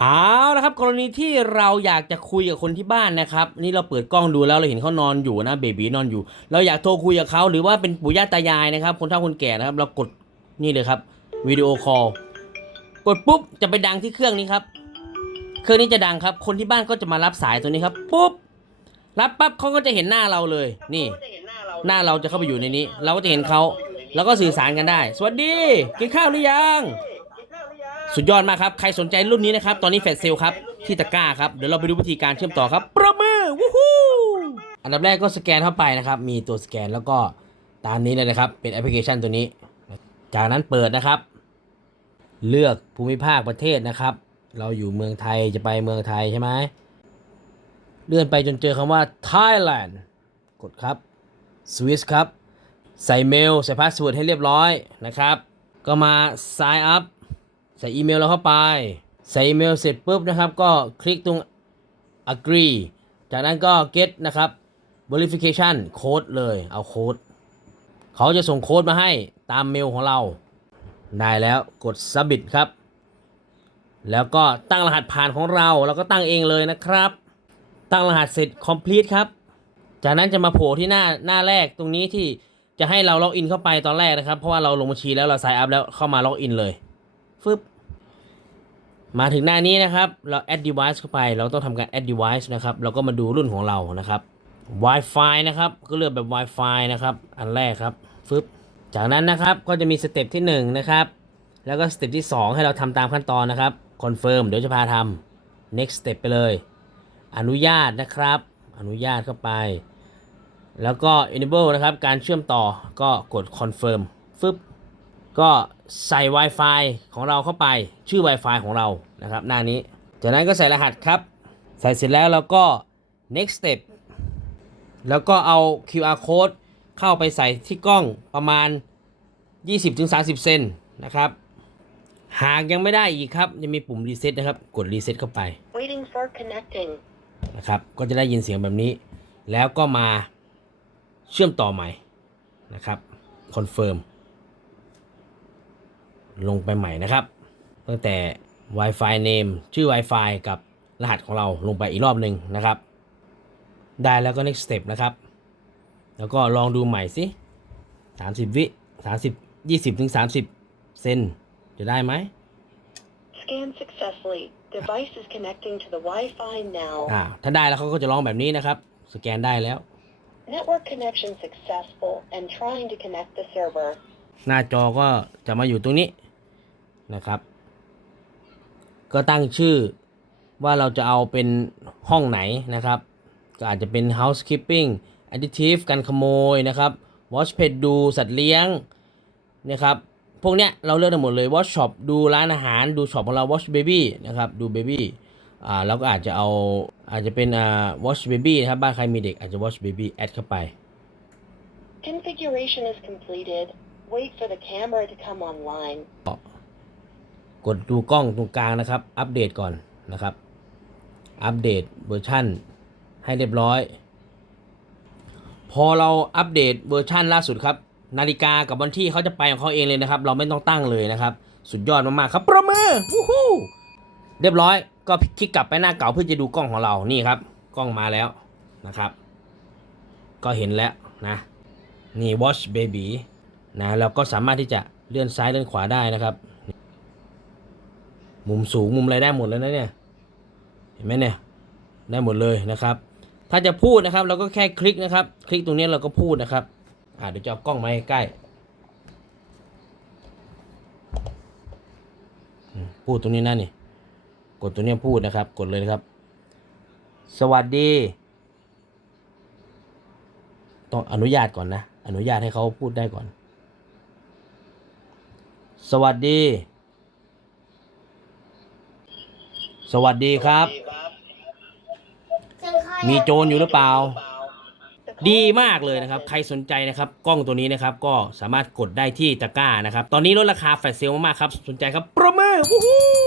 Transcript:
เอาละครับกรณีที่เราอยากจะคุยกับคนที่บ้านนะครับ นี่เราเปิดกล้องดูแล้วเราเห็นเขานอนอยู่นะเบบีนอนอยู่ เราอยากโทรคุยกับเขาหรือว่าเป็นปู่ย่าตายายนะครับ คนเฒ่าคนแก่นะครับ เรากดนี่เลยครับวิดีโอคอลกดปุ๊บจะไปดังที่เครื่องนี้ครับ เครื่องนี้จะดังครับ คนที่บ้านก็จะมารับสายตัวนี้ครับปุ๊บรับปั๊บเขาก็จะเห็นหน้าเราเลย นี่ หน้าเราจะเข้าไปอยู่ในนี้ เราก็จะเห็นเขาแล้วก็สื่อสารกันได้ สวัสดี กินข้าวหรือยัง สุดยอดมากครับ ใครสนใจรุ่นนี้นะครับ ตอนนี้แฟลชเซลครับ ที่ตะกร้าครับ เดี๋ยวเราไปดูวิธีการเชื่อมต่อครับ ประมือวู้ฮู้อันดับแรกก็สแกนเข้าไปนะครับ มีตัวสแกนแล้วก็ตามนี้เลยนะครับ เป็นแอปพลิเคชันตัวนี้ จากนั้นเปิดนะครับ เลือกภูมิภาคประเทศนะครับ เราอยู่เมืองไทยจะไปเมืองไทยใช่ไหม เลื่อนไปจนเจอคำว่า Thailand กดครับ Swiss ครับ ใส่เมล ใส่พาสเวิร์ดให้เรียบร้อยนะครับ ก็มา sign up ใส่อีเมลเราเข้าไป ใส่อีเมลเสร็จปุ๊บนะครับ ก็คลิกตรง agree จากนั้นก็ get นะครับ verification code เลยเอาโค้ดเขาจะส่งโค้ดมาให้ตามเมลของเรา ได้แล้วกด submit ครับ แล้วก็ตั้งรหัสผ่านของเราเราก็ตั้งเองเลยนะครับ ตั้งรหัสเสร็จ complete ครับ จากนั้นจะมาโผล่ที่หน้าหน้าแรกตรงนี้ที่จะให้เราล็อกอินเข้าไปตอนแรกนะครับ เพราะว่าเราลงบัญชีแล้วเรา sign up แล้วเข้ามาล็อกอินเลยึบมาถึงหน้านี้นะครับ เรา add device เข้าไป เราต้องทำการ add device นะครับ เราก็มาดูรุ่นของเรานะครับ Wi-Fi นะครับ ก็เลือกแบบ Wi-Fi นะครับ อันแรกครับฟึบจากนั้นนะครับ ก็จะมีสเต็ปที่1นะครับ แล้วก็สเต็ปที่ 2 ให้เราทำตามขั้นตอนนะครับ confirm เดี๋ยวจะพาทำ next step ไปเลย อนุญาตนะครับ อนุญาตเข้าไป แล้วก็ enable นะครับ การเชื่อมต่อ ก็กด confirm ฟึบก็ ใส่ Wi-Fi ของเราเข้าไปชื่อ Wi-Fi ของเรานะครับหน้านี้ จากนั้นก็ใส่รหัสครับ ใส่เสร็จแล้วเราก็ next step แล้วก็เอา QR code เข้าไปใส่ที่กล้องประมาณ 20-30 เซนนะครับหากยังไม่ได้อีกครับยังมีปุ่ม reset นะครับ กด reset เข้าไป Waiting for connecting. นะครับ ก็จะได้ยินเสียงแบบนี้ แล้วก็มาเชื่อมต่อใหม่นะครับคอนเฟิร์ม ลงไปใหม่นะครับ ตั้งแต่ Wi-Fi name ชื่อ Wi-Fi กับรหัสของเราลงไปอีกรอบหนึ่งนะครับ ได้แล้วก็ next step นะครับ แล้วก็ลองดูใหม่สิ30 วิ30 20ถึง30 เซนจะได้ไหม Scan successfully. Device is connecting to the Wi-Fi now. อ่าถ้าได้แล้วเขาก็จะร้องแบบนี้นะครับ สแกนได้แล้ว Network connection successful and trying to connect the server. หน้าจอก็จะมาอยู่ตรงนี้ นะครับ ก็ตั้งชื่อว่าเราจะเอาเป็นห้องไหนนะครับ ก็อาจจะเป็น housekeeping additive กันขโมยนะครับ watch pet ดูสัตว์เลี้ยงนะครับพวกเนี้ยเราเลือกได้หมดเลย watch shop ดูร้านอาหารดูช็อปของเรา watch baby นะครับดู baby อ่าแล้วก็อาจจะเอาอาจจะเป็นอ่า watch baby นะครับบ้านใครมีเด็กอาจจะ watch baby add เข้าไป Configuration is completed. Wait for the camera to come online. กดดูกล้องตรงกลางนะครับ อัปเดตก่อนนะครับ อัปเดตเวอร์ชันให้เรียบร้อย พอเราอัปเดตเวอร์ชันล่าสุดครับ นาฬิกากับวันที่เขาจะไปของเขาเองเลยนะครับ เราไม่ต้องตั้งเลยนะครับ สุดยอดมากๆครับประมือวู้ฮู้เรียบร้อยก็คลิกกลับไปหน้าเก่าเพื่อจะดูกล้องของเรานี่ครับ กล้องมาแล้วนะครับ ก็เห็นแล้วนะนี่ watch baby นะเราก็สามารถที่จะเลื่อนซ้ายเลื่อนขวาได้นะครับ มุมสูงมุมอะไรได้หมดแล้วนะเนี่ย เห็นไหมเนี่ย ได้หมดเลยนะครับ ถ้าจะพูดนะครับ เราก็แค่คลิกนะครับ คลิกตรงนี้เราก็พูดนะครับ อ่าเดี๋ยวจะเอากล้องมาใใกล้ พูดตรงนี้นะนี่ กดตรงนี้พูดนะครับ กดเลยนะครับ สวัสดี ต้องอนุญาตก่อนนะ อนุญาตให้เขาพูดได้ก่อน สวัสดี สวัสดีครับ มีโจรอยู่หรือเปล่า The ดี call มากเลยนะครับ ใครสนใจนะครับ กล้องตัวนี้นะครับ ก็สามารถกดได้ที่ตะกร้านะครับ ตอนนี้ลดราคาแฟลชเซลมากๆครับ สนใจครับโปรโมทวู้ฮู้